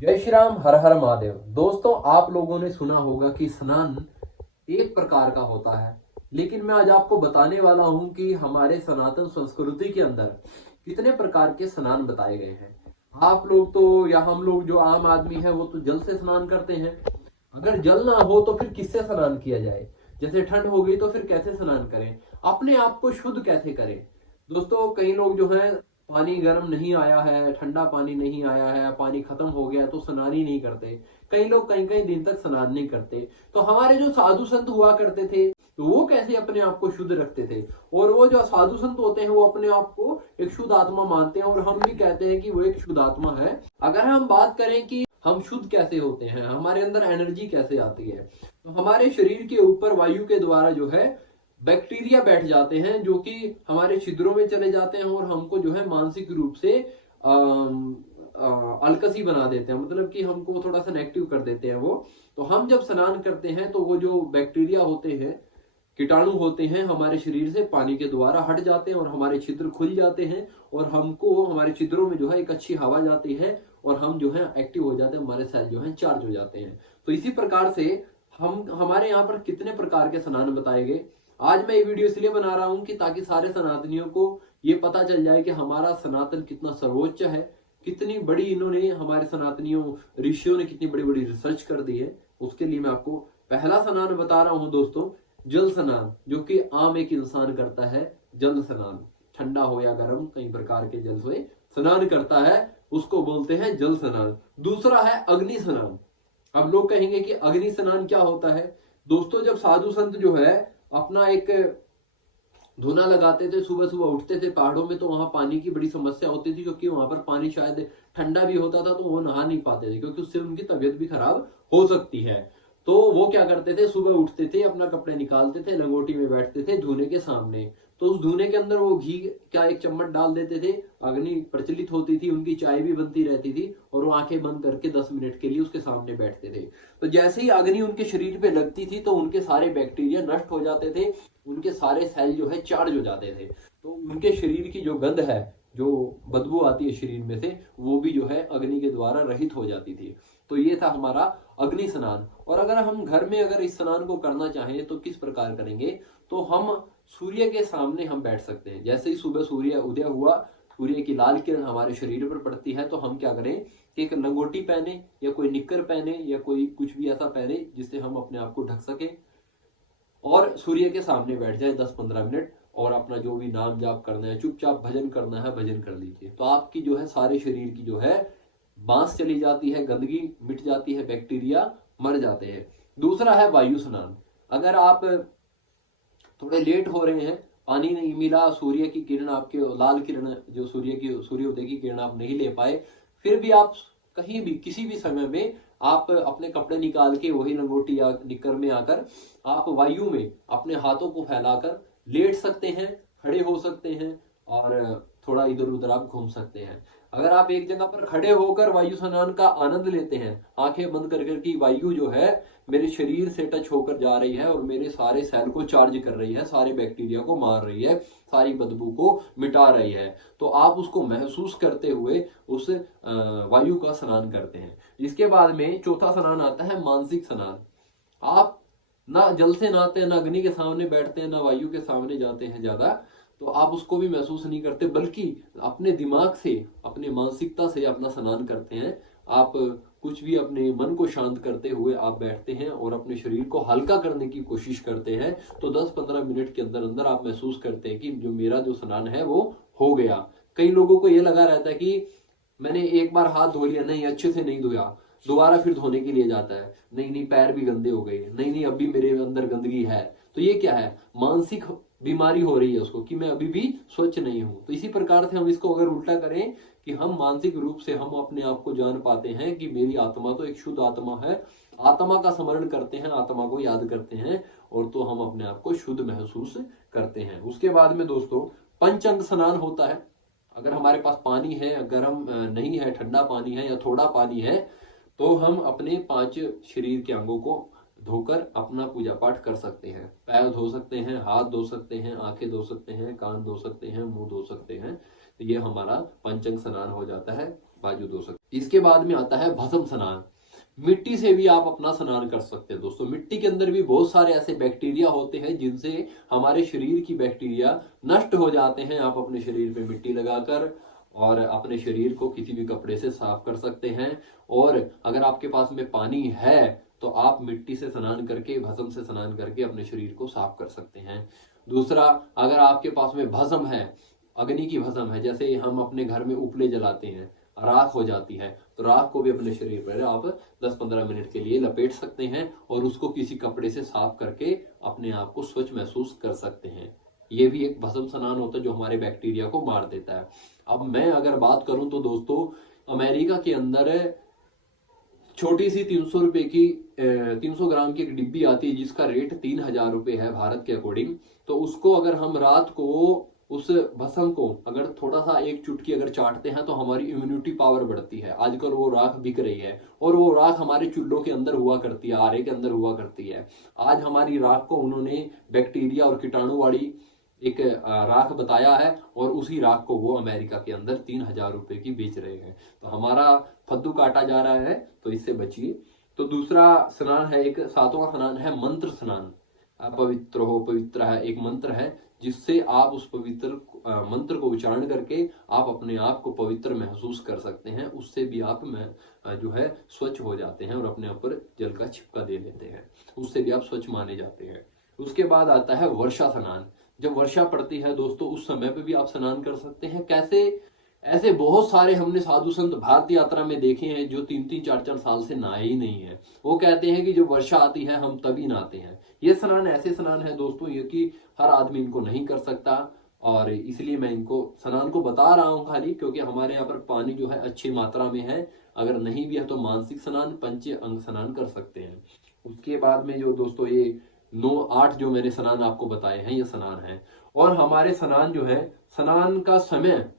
जय श्री राम, हर हर महादेव। दोस्तों, आप लोगों ने सुना होगा कि स्नान एक प्रकार का होता है, लेकिन मैं आज आपको बताने वाला हूं कि हमारे सनातन संस्कृति के अंदर कितने प्रकार के स्नान बताए गए हैं। आप लोग तो या हम लोग जो आम आदमी है वो तो जल से स्नान करते हैं। अगर जल ना हो तो फिर किससे स्नान किया जाए? जैसे ठंड हो गई तो फिर कैसे स्नान करें, अपने आप को शुद्ध कैसे करें? दोस्तों, कई लोग जो है पानी गर्म नहीं आया है, ठंडा पानी नहीं आया है, पानी खत्म हो गया तो स्नान ही नहीं करते। कई लोग कई कई दिन तक स्नान नहीं करते। तो हमारे जो साधु संत हुआ करते थे तो वो कैसे अपने आप को शुद्ध रखते थे? और वो जो साधु संत होते हैं वो अपने आप को एक शुद्ध आत्मा मानते हैं, और हम भी कहते हैं कि वो एक शुद्ध आत्मा है। अगर हम बात करें कि हम शुद्ध कैसे होते हैं, हमारे अंदर एनर्जी कैसे आती है, तो हमारे शरीर के ऊपर वायु के द्वारा जो है बैक्टीरिया बैठ जाते हैं, जो कि हमारे छिद्रों में चले जाते हैं और हमको जो है मानसिक रूप से अलकसी बना देते हैं। मतलब कि हमको थोड़ा सा नेगेटिव कर देते हैं वो। तो हम जब स्नान करते हैं तो वो जो बैक्टीरिया होते हैं, कीटाणु होते हैं, हमारे शरीर से पानी के द्वारा हट जाते हैं और हमारे छिद्र खुल जाते हैं, और हमको हमारे छिद्रों में जो है एक अच्छी हवा जाती है और हम जो है एक्टिव हो जाते हैं, हमारे सेल जो है चार्ज हो जाते हैं। तो इसी प्रकार से हम हमारे यहाँ पर कितने प्रकार के स्नान बताए गए। आज मैं ये वीडियो इसलिए बना रहा हूँ कि ताकि सारे सनातनियों को ये पता चल जाए कि हमारा सनातन कितना सर्वोच्च है, कितनी बड़ी इन्होंने हमारे सनातनियों ऋषियों ने कितनी बड़ी बड़ी रिसर्च कर दी है। उसके लिए मैं आपको पहला स्नान बता रहा हूँ दोस्तों, जल स्नान, जो कि आम एक इंसान करता है। जल स्नान, ठंडा हो या गर्म, कई प्रकार के जल से स्नान करता है, उसको बोलते हैं जल स्नान। दूसरा है अग्नि स्नान। अब लोग कहेंगे कि अग्नि स्नान क्या होता है? दोस्तों, जब साधु संत जो है अपना एक धुना लगाते थे, सुबह सुबह उठते थे पहाड़ों में, तो वहां पानी की बड़ी समस्या होती थी, क्योंकि वहां पर पानी शायद ठंडा भी होता था, तो वो नहा नहीं पाते थे क्योंकि उससे उनकी तबीयत भी खराब हो सकती है। तो वो क्या करते थे, सुबह उठते थे, अपना कपड़े निकालते थे, लंगोटी में बैठते थे धुने के सामने। तो उस धुने के अंदर वो घी क्या एक चम्मच डाल देते थे, अग्नि प्रचलित होती थी, उनकी चाय भी बनती रहती थी, और वो आंखें बंद करके 10 मिनट के लिए उसके सामने बैठते थे। तो जैसे ही अग्नि उनके शरीर पे लगती थी तो उनके सारे बैक्टीरिया नष्ट हो जाते थे, उनके सारे सेल जो है चार्ज हो जाते थे। तो उनके शरीर की जो गंध है, जो बदबू आती है शरीर में से, वो भी जो है अग्नि के द्वारा रहित हो जाती थी। तो ये था हमारा अग्नि स्नान। और अगर हम घर में अगर इस स्नान को करना चाहें तो किस प्रकार करेंगे? तो हम सूर्य के सामने हम बैठ सकते हैं। जैसे ही सुबह सूर्य उदय हुआ, सूर्य की लाल किरण हमारे शरीर पर पड़ती है, तो हम क्या करें कि एक लंगोटी पहने या कोई निक्कर पहने या कोई कुछ भी ऐसा पहने जिससे हम अपने आप को ढक सके, और सूर्य के सामने बैठ जाए 10-15 मिनट, और अपना जो भी नाम जाप करना है, चुपचाप भजन करना है, भजन कर लीजिए। तो आपकी जो है सारे शरीर की जो है बांस चली जाती है, गंदगी मिट जाती है, बैक्टीरिया मर जाते हैं। दूसरा है वायु स्नान। अगर आप थोड़े लेट हो रहे हैं, पानी नहीं मिला, सूर्य की किरण आपके लाल किरण जो सूर्योदय की किरण आप नहीं ले पाए, फिर भी आप कहीं भी किसी भी समय में आप अपने कपड़े निकाल के वही लंगोटी या निक्कर में आकर आप वायु में अपने हाथों को फैलाकर लेट सकते हैं, खड़े हो सकते हैं, और थोड़ा इधर उधर आप घूम सकते हैं। अगर आप एक जगह पर खड़े होकर वायु स्नान का आनंद लेते हैं, आंखें बंद कर कर की वायु जो है मेरे शरीर से टच होकर जा रही है और मेरे सारे सेल को चार्ज कर रही है, सारे बैक्टीरिया को मार रही है, सारी बदबू को मिटा रही है, तो आप उसको महसूस करते हुए उस वायु का स्नान करते हैं। इसके बाद में चौथा स्नान आता है मानसिक स्नान। आप ना जल से नहाते हैं, ना अग्नि के सामने बैठते हैं, ना वायु के सामने जाते हैं ज्यादा, तो आप उसको भी महसूस नहीं करते, बल्कि अपने दिमाग से, अपने मानसिकता से अपना स्नान करते हैं। आप कुछ भी अपने मन को शांत करते हुए आप बैठते हैं और अपने शरीर को हल्का करने की कोशिश करते हैं। तो 10-15 मिनट के अंदर अंदर आप महसूस करते हैं कि जो मेरा जो स्नान है वो हो गया। कई लोगों को ये लगा रहता है कि मैंने एक बार हाथ धो लिया, नहीं अच्छे से नहीं धोया, दोबारा फिर धोने के लिए जाता है, नहीं नहीं पैर भी गंदे हो गए, नहीं नहीं अभी मेरे अंदर गंदगी है। तो ये क्या है? मानसिक बीमारी हो रही है उसको कि मैं अभी भी स्वच्छ नहीं हूं। तो इसी प्रकार से हम इसको अगर उल्टा करें कि हम मानसिक रूप से हम अपने आप को जान पाते हैं कि मेरी आत्मा तो एक शुद्ध आत्मा है, आत्मा का स्मरण करते हैं, आत्मा को याद करते हैं, और तो हम अपने आप को शुद्ध महसूस करते हैं। उसके बाद में दोस्तों पंचंग स्नान होता है। अगर हमारे पास पानी है, गर्म नहीं है, ठंडा पानी है या थोड़ा पानी है, तो हम अपने 5 शरीर के अंगों को धोकर अपना पूजा पाठ कर सकते हैं। पैर धो सकते हैं, हाथ धो सकते हैं, आंखें धो सकते हैं, कान धो सकते हैं, मुंह धो सकते हैं। तो ये हमारा पंचंग स्नान हो जाता है। बाजू धो सकते। इसके बाद में आता है भस्म स्नान। मिट्टी से भी आप अपना स्नान कर सकते हैं दोस्तों। मिट्टी के अंदर भी बहुत सारे ऐसे बैक्टीरिया होते हैं जिनसे हमारे शरीर की बैक्टीरिया नष्ट हो जाते हैं। आप अपने शरीर पे मिट्टी लगाकर और अपने शरीर को किसी भी कपड़े से साफ कर सकते हैं। और अगर आपके पास में पानी है तो आप मिट्टी से स्नान करके, भस्म से स्नान करके अपने शरीर को साफ कर सकते हैं। दूसरा, अगर आपके पास में भस्म है, अग्नि की भस्म है, जैसे हम अपने घर में उपले जलाते हैं, राख हो जाती है, तो राख को भी अपने शरीर पर आप 10-15 मिनट के लिए लपेट सकते हैं और उसको किसी कपड़े से साफ करके अपने आप को स्वच्छ महसूस कर सकते हैं। ये भी एक भस्म स्नान होता है जो हमारे बैक्टीरिया को मार देता है। अब मैं अगर बात करूं तो दोस्तों, अमेरिका के अंदर छोटी सी 300 रुपए की 300 ग्राम की एक डिब्बी आती है जिसका रेट 3000 रुपए है भारत के अकॉर्डिंग। तो उसको अगर हम रात को उस भस्म को अगर थोड़ा सा एक चुटकी अगर चाटते हैं तो हमारी इम्यूनिटी पावर बढ़ती है। आजकल वो राख बिक रही है और वो राख हमारे चूल्हों के अंदर हुआ करती है, आरे के अंदर हुआ करती है। आज हमारी राख को उन्होंने बैक्टीरिया और कीटाणु वाली एक राख बताया है और उसी राख को वो अमेरिका के अंदर 3000 रुपए की बेच रहे हैं। तो हमारा फद्दू काटा जा रहा है, तो इससे बचिए। तो दूसरा स्नान है, एक 7वां स्नान है मंत्र स्नान। पवित्र हो पवित्र है एक मंत्र है जिससे आप उस पवित्र मंत्र को उच्चारण करके आप अपने आप को पवित्र महसूस कर सकते हैं। उससे भी आप जो है स्वच्छ हो जाते हैं और अपने ऊपर जल का छिपका दे लेते हैं, उससे भी आप स्वच्छ माने जाते हैं। उसके बाद आता है वर्षा स्नान। जब वर्षा पड़ती है दोस्तों उस समय पे भी आप स्नान कर सकते हैं। कैसे? ऐसे बहुत सारे हमने साधु संत भारत यात्रा में देखे हैं जो 3-3 4-4 साल से नहाए ही नहीं है। वो कहते हैं कि जब वर्षा आती है हम तभी नहाते हैं। ये स्नान ऐसे स्नान है दोस्तों, ये कि हर आदमी इनको नहीं कर सकता और इसलिए मैं इनको स्नान को बता रहा हूँ खाली, क्योंकि हमारे यहाँ पर पानी जो है अच्छी मात्रा में है। अगर नहीं भी है तो मानसिक स्नान, पंच अंग स्नान कर सकते हैं। उसके बाद में जो दोस्तों ये 9-8 जो मैंने स्नान आपको बताए हैं ये स्नान है। और हमारे स्नान जो है, स्नान का समय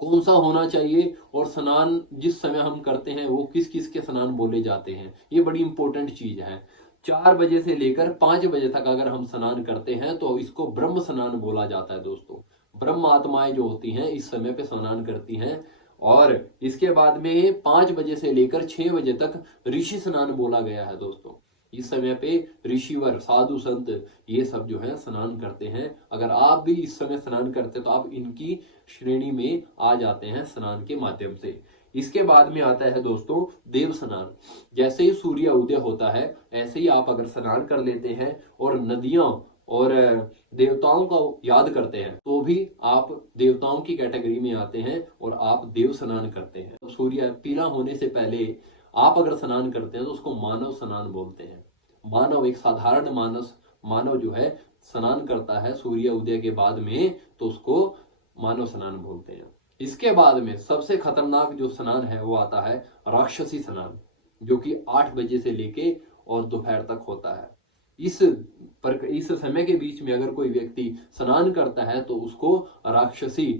कौन सा होना चाहिए और स्नान जिस समय हम करते हैं वो किस किस के स्नान बोले जाते हैं, ये बड़ी इंपॉर्टेंट चीज है। 4 बजे से लेकर 5 बजे तक अगर हम स्नान करते हैं तो इसको ब्रह्म स्नान बोला जाता है दोस्तों। ब्रह्म आत्माएं जो होती हैं इस समय पे स्नान करती हैं। और इसके बाद में 5 बजे से लेकर 6 बजे तक ऋषि स्नान बोला गया है दोस्तों। इस समय पे ऋषिवर, साधु संत ये सब जो है स्नान करते हैं। अगर आप भी इस समय स्नान करते हैं तो आप इनकी श्रेणी में आ जाते हैं स्नान के माध्यम से। इसके बाद में आता है दोस्तों देव स्नान। जैसे ही सूर्य उदय होता है ऐसे ही आप अगर स्नान कर लेते हैं और नदियां और देवताओं को याद करते हैं तो भी आप देवताओं की कैटेगरी में आते हैं और आप देव स्नान करते हैं। सूर्य पीला होने से पहले आप अगर स्नान करते हैं तो उसको मानव स्नान बोलते हैं। मानव, एक साधारण मानव जो है स्नान करता है सूर्य उदय के बाद में तो उसको मानव स्नान बोलते हैं। इसके बाद में सबसे खतरनाक जो स्नान है वो आता है राक्षसी स्नान, जो कि 8 बजे से लेके और दोपहर तक होता है। इस समय के बीच में अगर कोई व्यक्ति स्नान करता है तो उसको राक्षसी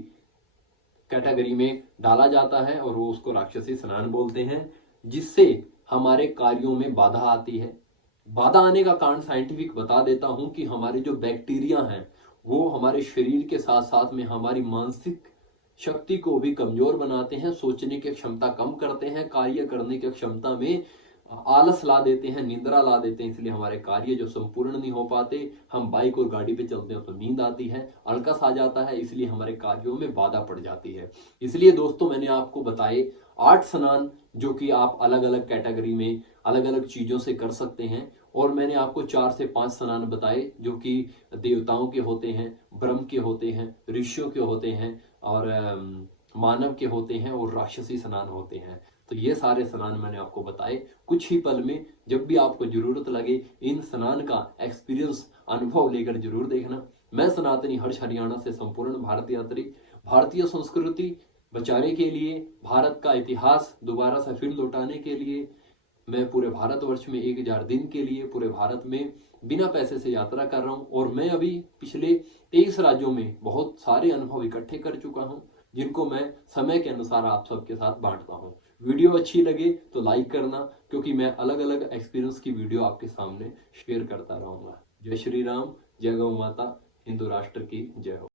कैटेगरी में डाला जाता है और वो उसको राक्षसी स्नान बोलते हैं, जिससे हमारे कार्यों में बाधा आती है। बाधा आने का कारण साइंटिफिक बता देता हूं कि हमारे जो बैक्टीरिया हैं वो हमारे शरीर के साथ साथ में हमारी मानसिक शक्ति को भी कमजोर बनाते हैं, सोचने की क्षमता कम करते हैं, कार्य करने की क्षमता में आलस ला देते हैं, निंद्रा ला देते हैं। इसलिए हमारे कार्य जो संपूर्ण नहीं हो पाते। हम बाइक और गाड़ी पे चलते हैं तो नींद आती है, अल्कस आ जाता है, इसलिए हमारे कार्यों में बाधा पड़ जाती है। इसलिए दोस्तों मैंने आपको बताए 8 स्नान जो कि आप अलग अलग कैटेगरी में अलग अलग चीजों से कर सकते हैं। और मैंने आपको 4 से 5 स्नान बताए जो कि देवताओं के होते हैं, ब्रह्म के होते हैं, ऋषियों के होते हैं और मानव के होते हैं और राक्षसी स्नान होते हैं। तो ये सारे स्नान मैंने आपको बताए। कुछ ही पल में जब भी आपको जरूरत लगे इन स्नान का एक्सपीरियंस, अनुभव लेकर जरूर देखना। मैं सनातनी हर्ष हरियाणा से संपूर्ण भारत यात्री भारतीय संस्कृति बचाने के लिए, भारत का इतिहास दोबारा से फिर लौटाने के लिए मैं पूरे भारतवर्ष में 1000 दिन के लिए पूरे भारत में बिना पैसे से यात्रा कर रहा हूं। और मैं अभी पिछले 23 राज्यों में बहुत सारे अनुभव इकट्ठे कर चुका हूं जिनको मैं समय के अनुसार आप सबके साथ बांटता हूं। वीडियो अच्छी लगे तो लाइक करना, क्योंकि मैं अलग अलग एक्सपीरियंस की वीडियो आपके सामने शेयर करता रहूंगा। जय श्री राम, जय गौ माता, हिंदू राष्ट्र की जय हो।